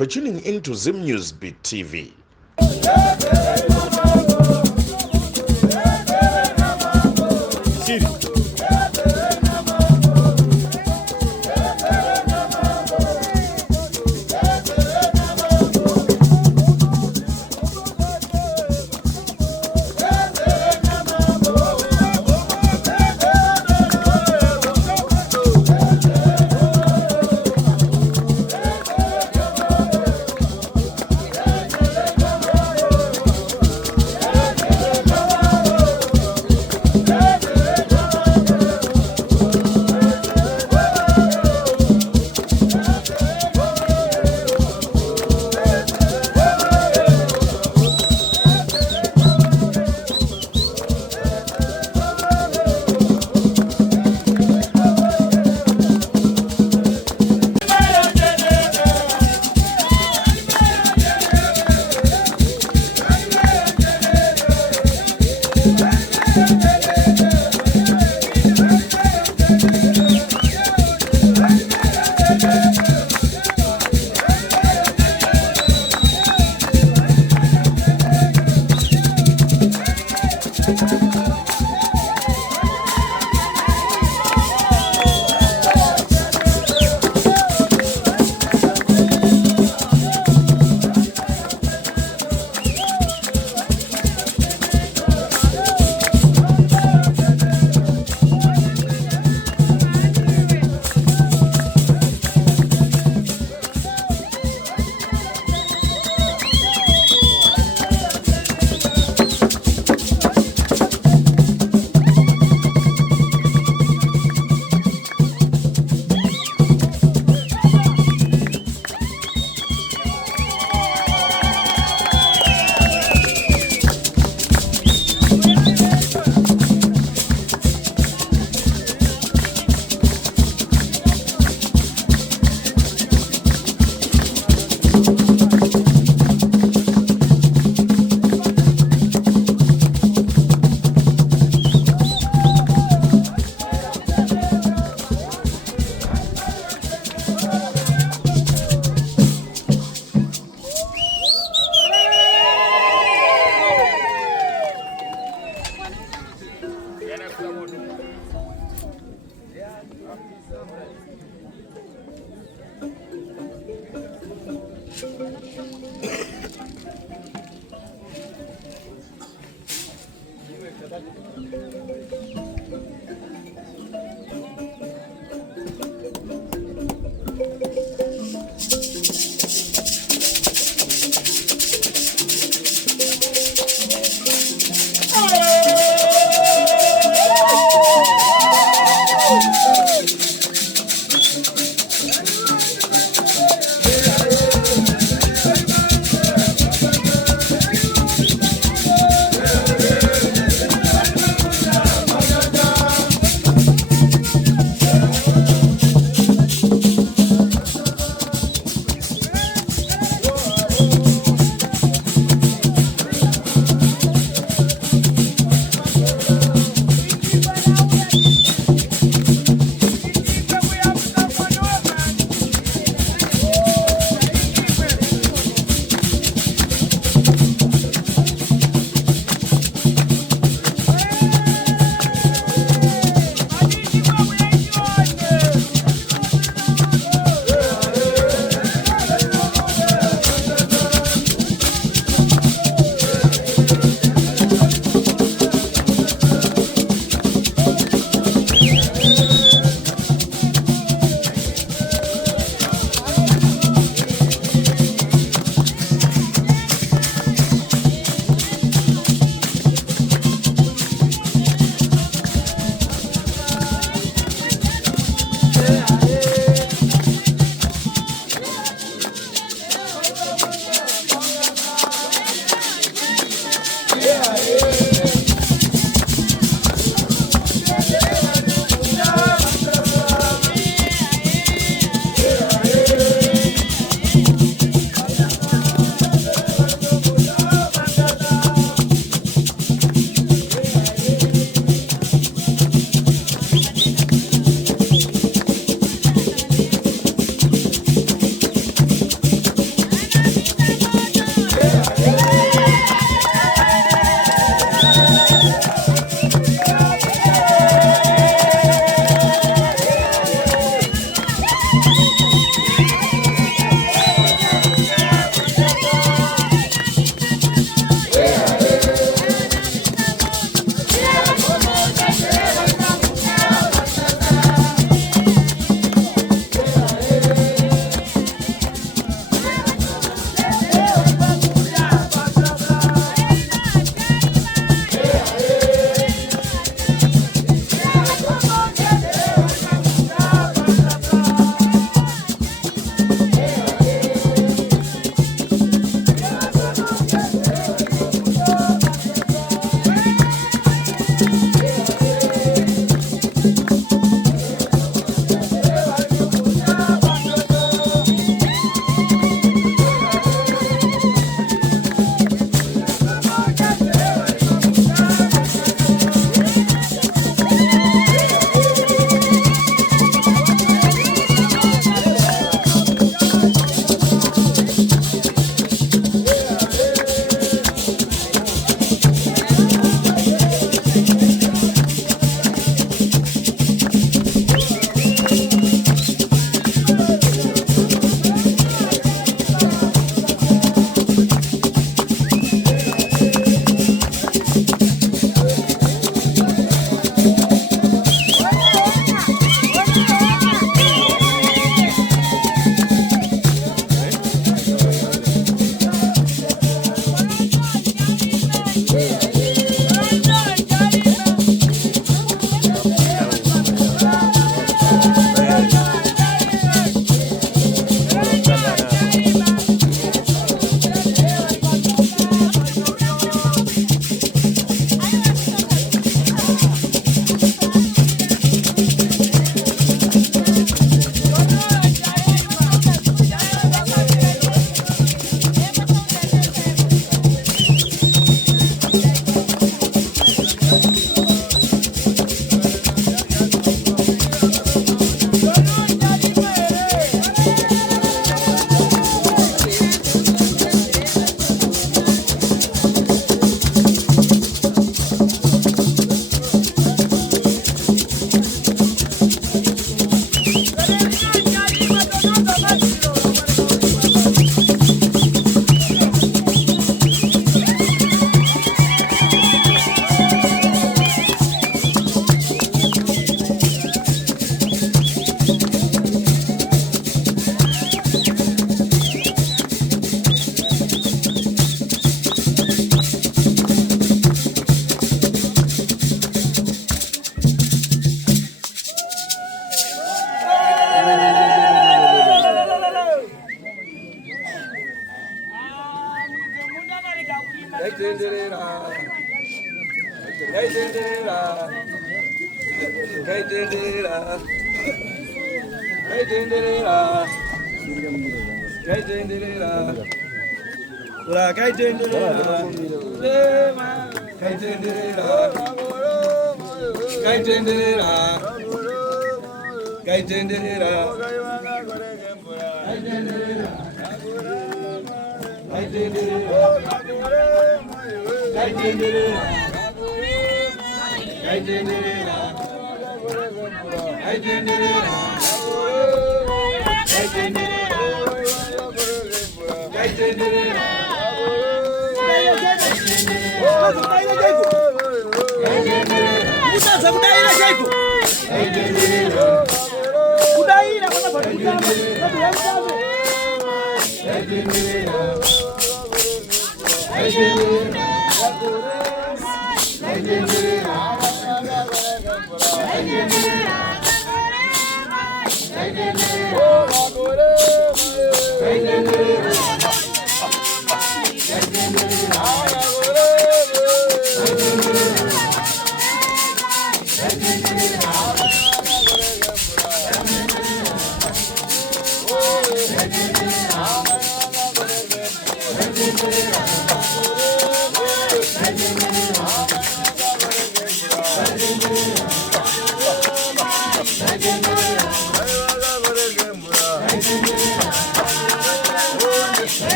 for tuning into Zim News Beat TV.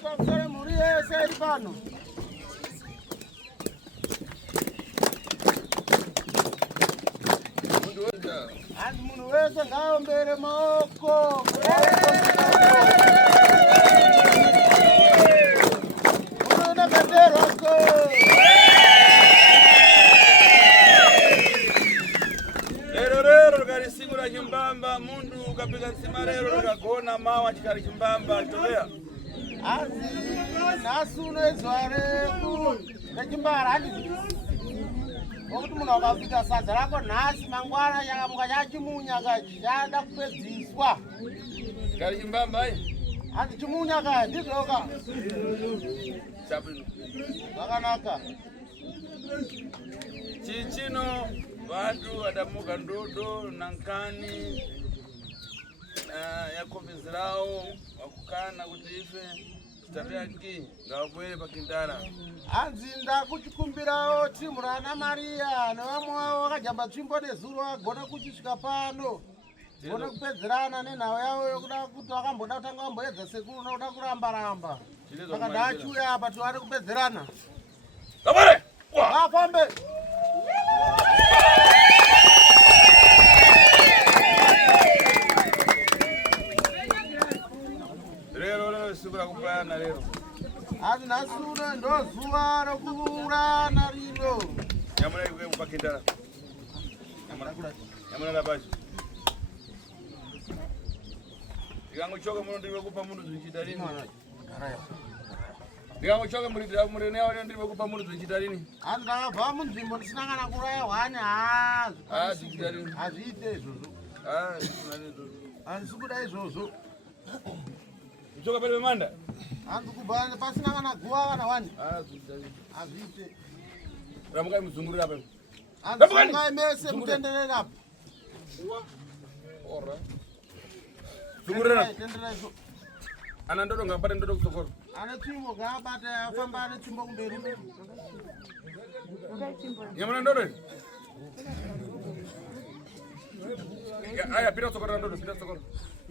Vamsore, murie sei pano. Andi munhu wese ngaombere maoko. Unoda katerwako. Rero gari siku la chimbamba mundu ukapiga nsima rero ukagona mawa chikali chimbamba tolea. Azi nasuno ezwareku nechimbara handi. Okuti munhu akapita sadza rako nhasi mangwana chakamuka chachimunya kachi chada kupedziswa. Gari chimbamba ai? Handi chimunya ka ndizvoka. Chapino. Zvakanaka. Chichino watu wadamuka ndodo nankani yakombezerao wakukana kuti ife chitapea ki ngawabwere pakindara. Hanzi ndakuchikumbirawo timu rana Maria nevamwe vavo vakajamba tsvimbo nezuro vagona kuchisvika pano. Gona kupedzerana nenhau yavo yokuda kuti vakamboda kutanga vamboedza Sekuru nokuda kuramba-ramba. Saka ndachiuya apa tiwane kupedzerana. Kabare! Vafambe! Rero siku la kupayana rero. Hanzi nhasi uno ndo zuva rokuurana rino. Nyamuna ikwe pakindara. Nyamuna labaji. Ndikangochoka muno ndiri kupa munhu zvichita rini? Ndikangochoka muri nawo ndiri kupa munhu zvichita rini? Hanzi ndakabva munzvimbo ndisina kana kuraya hwani zvichita rini? hazviite izvozvo. Handisi kuda izvozvo. Kuchoka pale pemanda? Hanzi kubva pasina kana guva kana hwani zvichita rini? hazviite. Ramukai muzungurira apa. Hanzi sungai mese mutenderera apa. Ora. Zungurira. Tenderai izvo. Ana ndodo ngapata ndodo kusokoro. Ane tsvimbo ngaabata afamba ane tsvimbo kumberi. Nyamuna ndodo. Aya pira kusokoro ndodo, pira kusokoro.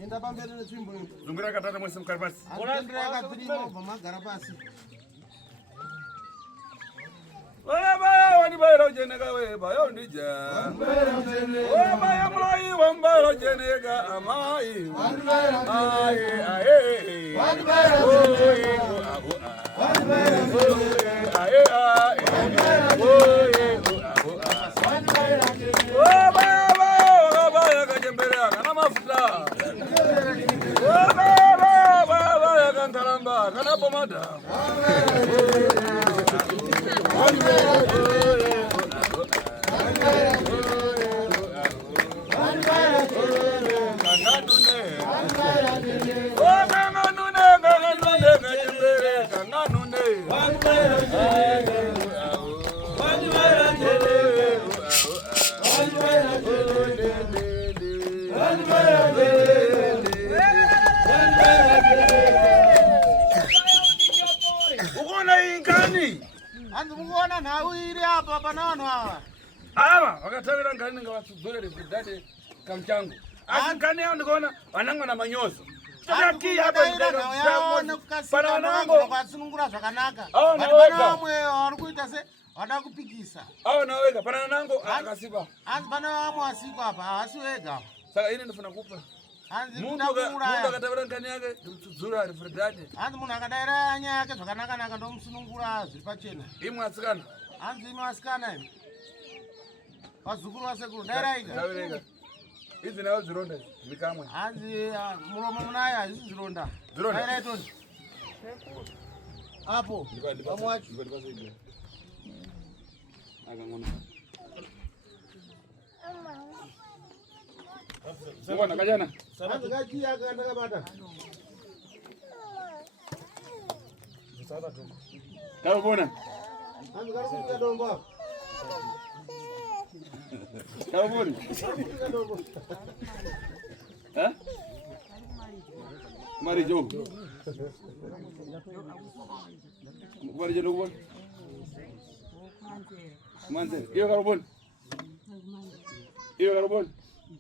Enda pamberi netsvimbo iyo. Zungurira katata mwese mukari pasi. Tendera yakadzirima ubva magara pasi. Baya wanibaira ujeneka weba yo ndija. Baya mulai wambaira ujeneka amai. Aye aye. Wanibaira ujeneka. Wanibaira ujeneka. Aye aye. Wanibaira ujeneka. Baya kajembera kana mafuta. Baya kantalamba kana pomada. Ganganune Unaona ingani? Anzi mukuona nhau iri apa pana vanhu ava. Ava vakatavira ngani ngavasudzore rezvidhade kamchangu. Asi ngani yavo ndikaona vananga na manyozo. Kwasunungura zvakanaka. Pana vamwe vari kuita se vada kupikisa. Aona wega pana nango akasipa. Anzi pana vamwe vasikwa apa havasi wega. Saka ine ndofuna kupa. Anzi mundu akatavira ngani yake ndikusudzura rezvidhade. Anzi munhu akadaira nyaya yake zvakanaka ndomusunungura zviri pachena. Imwe asikana. Anzi imwe asikana imi. Vazukuru vasekuru dairaika. Tavereka. Izi nawo zironda mikamwe. Anzi muromo munayo hazvisi zironda. Zironda. Dairaitoni. Apo. Vamwe wacho. Akangona. Ngona kajana. Anzi kachiya kandakabata. Karubona. Anzi karikubuka dombo apo. Karuboni. Ha? Marijo. Marijo ndugu. Manze. Iyo karuboni. Iyo karuboni.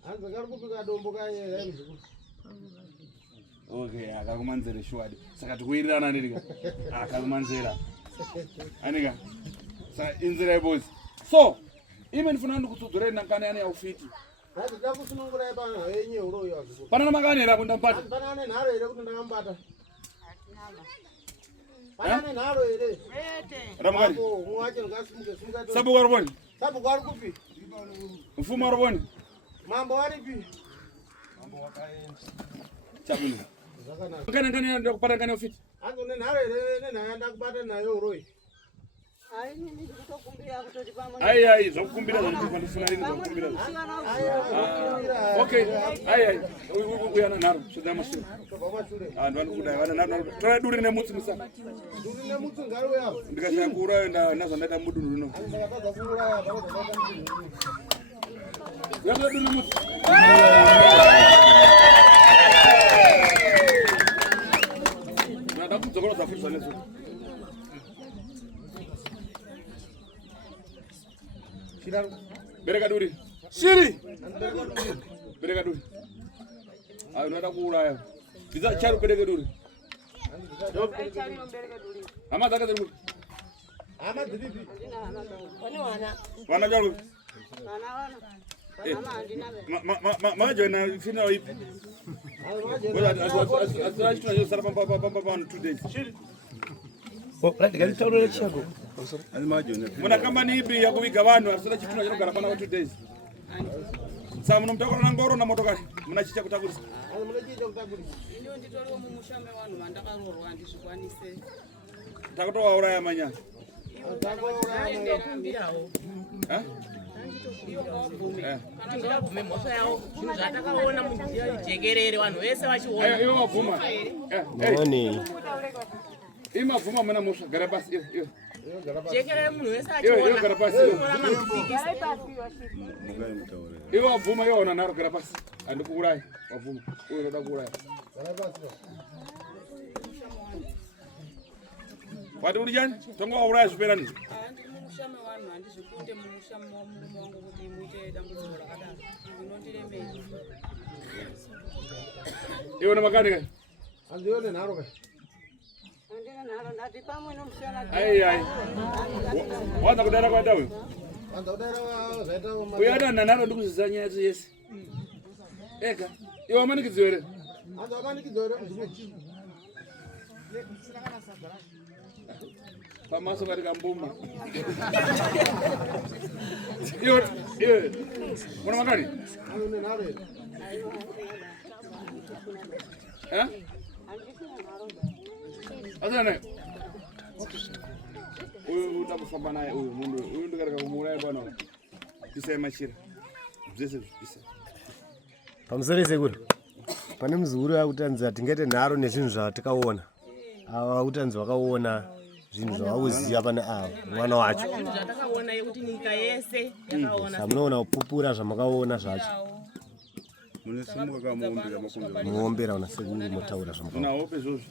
Anzi karikubuka dombo kanye mzukuru. Okay, akakumanzera shwadi. Saka tikuirirana ndirika. Akakumanzera. Anika. Saka inzira ibozi. So, ime ndifuna ndikusudzure nankani ane aufiti. Hayi ndakusunungura pana wenye uroyo wazukuru. Pana namangani era kundampata. Pana ane nharo ere kuti ndakambata. Pana ane nharo ere. Ramangani. Mwache ngasimuke sumuka. Sabu karuboni. Sabu kwari kupi? Mfumo karuboni. Mambo waripi? Mambo wakaenda. Chabulu. Zakanaka. Ngani ndakupata ngani aufiti. Anzo nenharo ere nenhaya ndakubata nayo uroyi. Ai zokukumbira ndifuna rini zokukumbira. Okay. Ai uyana naro shoda mashure. Ndwani kudai wana naro try duri nemutsi musa. Duri nemutsi ngaro yapo. Ndikashakura ndaza ndaita muduru runo. Ndakataza kuuraya ndakataza Yanga duri nemutsi. Nada kudzokora zafisa nezo. Bereka duri. Shiri. Bereka duri. Ayo nada kuuraya. Bisa charu bereka duri. Ama zaka duri. Ama dripi. Wana jaru. Majo na final ipi. Asirashi tunayo sara pamba 2 days. Shiri. Ndikati taurira chako. Muna kama ni ipi ya kuviga vanhu asira chituna chinogara pana 2 days. Saka munomutakura nangoro na motokari munachicha kutakurisa. Munochicha kutakurisa. Ino nditoriwo mumushame vanhu vandakarorwa ndizvikwanise. Takutovauraya manya. Ndakumbirawo. Ha? Ndingagume mhosva yawo zvinhu zvatakaona mujekerere vanhu vese vachiona. Iwe mabvuma. Nani. Imavuma mwana mhosva gara pasi iyo. Jekerere munhu wese achiona. Iyo gara pasi iyo. Iwe wabvuma iwe ona naro gara pasi. Andikuurayi wabvuma. Uye unoda kuuraya. Gara pasi. Wati uri chani? Tonga wauraya zvipera ni. Mushame vanhu handizvikunde mumushame wamurume wangu kuti muite dambudziko rakadaro. Ndinondiremera. Iwe una makanika? Andione nharo kai. Ai. Wanda kudara kwa dawe? Wanda kudara zaita uma. Uyada nanaro ndikuzisa nyaya yese. Eka. Iwe amanikidziwa ere? Ando amanikidziwa ere muzukuru. Pamaso kari kambuma. Iwe. Una makani? Andione nharo ere. Eh? Asana. Uyu ndakufamba naye uyu mundu uyu ndikareka kumuuraya bwana. Pisai machira. Zvese zvipisa. Pamusoro Sekuru. Pane muzukuru akutanzi atingete nharo nezvinhu zvatakaona. Ava akutanzi vakaona zvinhu zvawauziya pane ava mwana wacho Zvatakaona yekuti nyika yese yakaona. samunoona kupupura zvamakaona zvacho Munesimuka kamuombera makumbira. muombera una Sekuru motaura zvamakaona. Una hope zvozvo.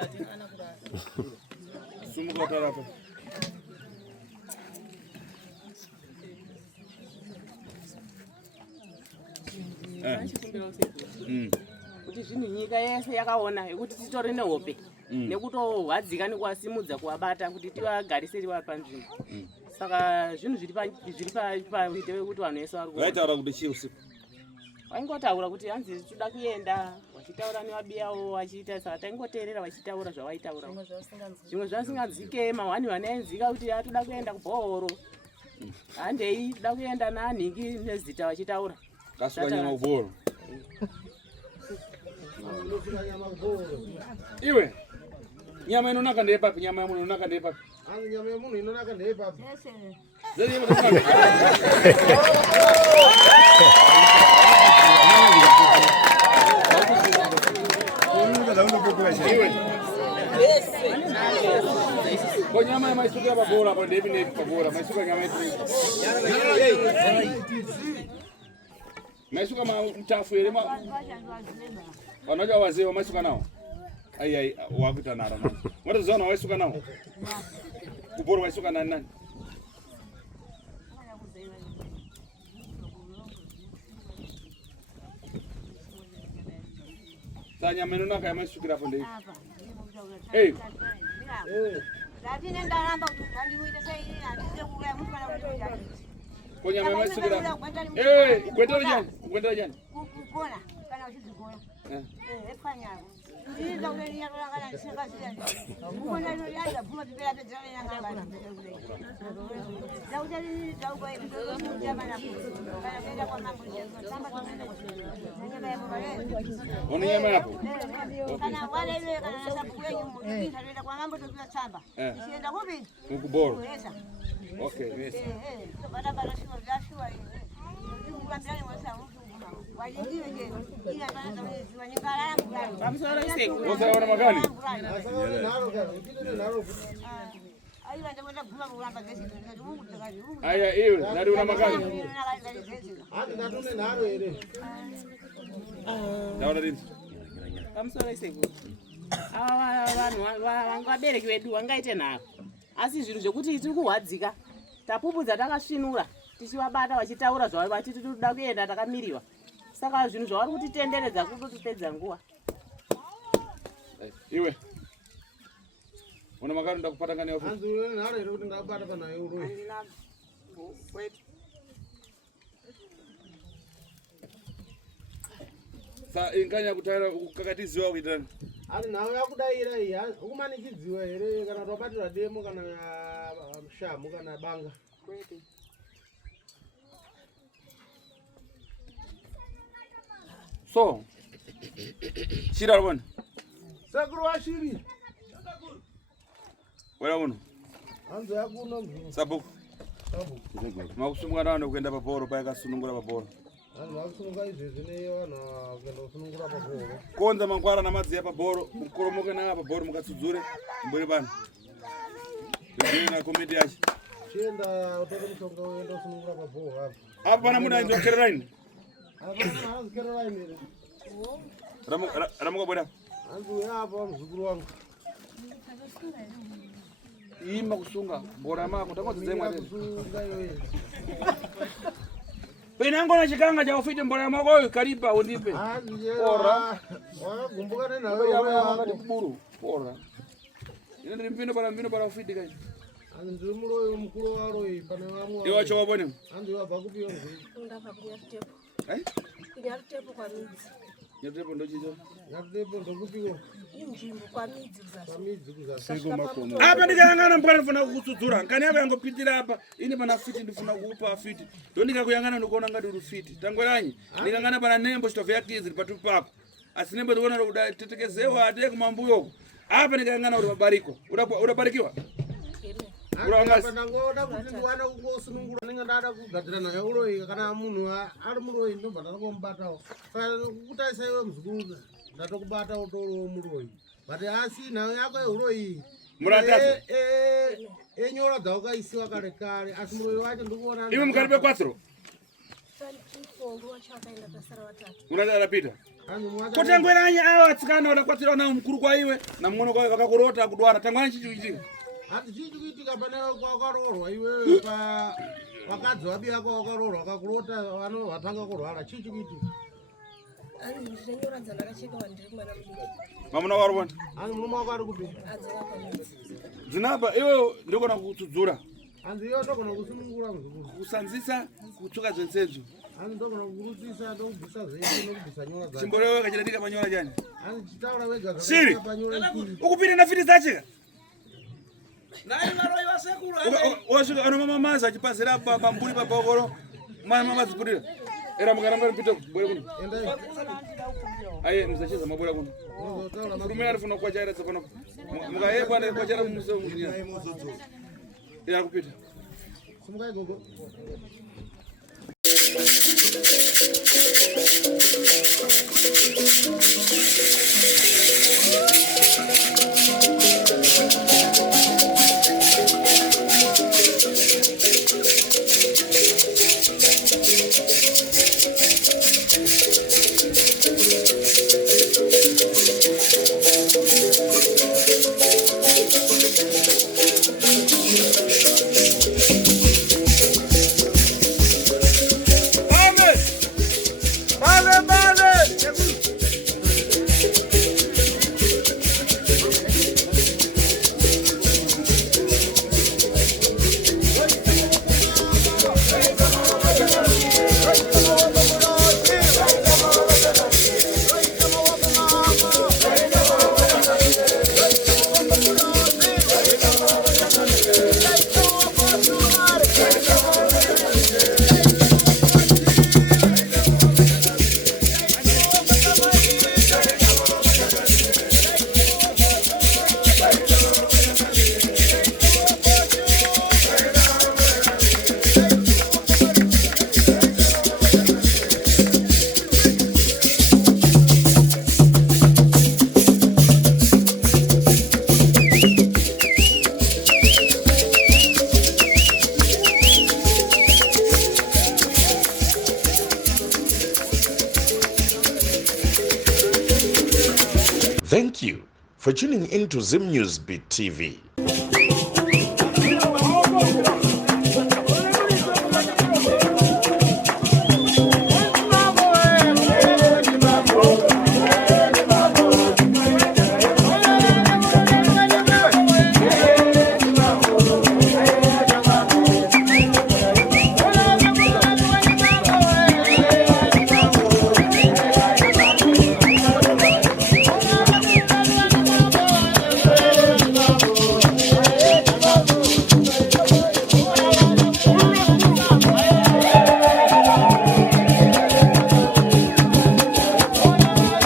Hatina ana kurara. Sumuka utarapa. Kuti zvinhu nyika yese yakaona yekuti titori nehope nekutohwadzika nekuvasimudza kuvabata kuti tivagarise vari panzvimbo. Saka zvinhu zviri paite wekuti vanhu vese vari Vaitaura kuti chii usiku? vaingotaura kuti hanzi toda kuenda, vachitaura nevabiyawo vachiita, saka taingoteerera vachitaura zvavaitaura. Zvimwe zvasinganzike mahwani vanainzika kuti toda kuenda kubhoro, handei toda kuenda naanhingi nezita vachitaura. Kasuka nyama ubhoro. Iwe nyama inonaka ndepapi? Nyama yamunhu inonaka ndepapi? Nyama yemunhu inonaka ndepapi? Kwa nyama maisuka pabora pa ndepi ndepi pabora maisuka nyama yetu. Maisuka mtafu ere ma. Wanaja wazee wa maisuka nao. Ai wakuta nara. Watu zona waisuka nao. Kubora waisuka nani? Tanya menona kaya maisukira hapo ndio. Eh. Lakini ndaramba ndio sasa hivi ndio kule mtu anakuja. Konya mama maisukira. Kwenda jana. Kupona kana usizikona. Efanya. Ndizo ule ni yakala kana sika sika. Mbona ndio yaja buma bila pesa ya ngamba. Zaujali zauba ndio jamani. Kana kwenda kwa mambo ya samba tunaenda kwa nyama ya mama. Ona nyama hapo. Kana wale ile kana sababu kwenye tunaenda kwa mambo tukiwa samba. Sienda kupi? Mkuboro. Okay, yes. Baada baada shua jashua. Kuambia mwasa Usaona magani? Aya hiyo, ndio una magani? Natune naro ere. Naona nini? Pamusoro Sekuru. Vanhu vabereki vedu vangaite nharo. Asi zvinhu zvokuti tiri kuhwadzika. Tapupudza takasvinura. Tichivabata vachitaura zvavo vachiti toda kuenda takamiriwa. Saka zvinhu zvavari kutitenderedza kutopedza nguva. Iwe. Una magari ndakupata ngani hapo? Anzu wewe naro ere kuti ndakubata pana euro. Sa inganya kutaira ukakatiziwa kuitani. Ari nawe yakudaira iyi ukumanikidziwa ere kana tobatira demo kana shamu kana banga. Kwete. So. Shira bwana. Sekuru washiri. Wala uno. Anzu yakuno mzungu. Sabuku. Makusungwa nao kuenda paboro paya kasunungura paboro. Anzu akusununga izvezvi newana kuenda kusunungura paboro. Konza mangwara namadziya paboro, mukoromoke na paboro mukatsudzure mburi pano. Ndiri na komiti yacho. Chienda utore mushonga uenda kusunungura paboro hapo. Apa pana munhu ainzo Caroline. Apa anzu Caroline ere. Ramuka bwana. Anzu yapo mzukuru wangu. Ima kusunga bora mako takodzeze mwati. Kusunga yoye. Penango na chikanga cha ufite mbora mako oyo kariba undipe. Ora. Wagumbuka nena wewe yama ngati kuburu. Ora. Ine ndiri mpino para ufite kai. Anzu ndiri muroyo mukuru waroyi pane vamwe. Iwa cho wabone. Anzu wabva kupiwa nzvi. Ndabva kuya tepo. Eh? Kuya tepo kwa midzi. Nyatepo ndochicho. Natepo ndokupiwa. Injimbo kwa midzi kuzasi. Kwa midzi kuzasi. Apa ndikayangana mbwana ndifuna kukutsudzura. Nkani yako yangopitira apa. Ine pana fiti ndifuna kukupa fiti. Ndondika kuyangana ndikuona ngati uri fiti. Tangoyanyi. Ndikangana pana nembo chitofu yakizi patupi pako. Asi nembo ndikuona kuti tetekezewa ate kumambuyo. Apa ndikayangana uri mabariko. Udabarikiwa? Pandangoda kuti ndiwana kungosunungura ndinga ndada kugadzira nayo uroyi kana munhu ari muroyi ndobva ndakomubatawo. Saka kutaisa iwe muzukuru ndatokubata utoriwo muroyi. But asi nayo yako yeuroyi Muratatu. Enyora dzaukaisiwa kare kare asi mwoyo wacho ndikuona Iwe mukaribe 4. Unadara pita. Kutangweranya awo atsikana wadakwatira nawo mukuru kwa iwe na mng'ono kwa vakakurota kudwara tangwana chichiitika. Ati chichiitika pane kwakarorwa iwewe pa vakadzi vabiya kwakarorwa vakakurota vano vatanga kurwara chichiitika. Mamuna warwanda. Ani murume wako ari kupi? Dzinaba iwe ndikona kutsudzura. Anzi iyo ndokona kusimungura muzukuru. Kusanzisa kutsuka zvensedzo. Ani ndokona kurutisa ndokubvisa zvese nokubvisa nyora dzake. Chimborewe kachidadika panyora chani. Ani chitaura wega Siri. panyora chiri. Ukupinda na fiti zachika. Nai varoi vasekuru. Wasvika anomama mazi achipazira pamburi pabhokoro. Mama dzipurira. Era mukaramba mpita kubwera kuno. Endai. Aye muzacheza mabwera kuno. Murume arifuna kwachaira tsapano. Mukayebwa ne kwachaira mumuseo munya. Ya kupita. Simukai gogo. Thank you for tuning in to Zim News Beat TV.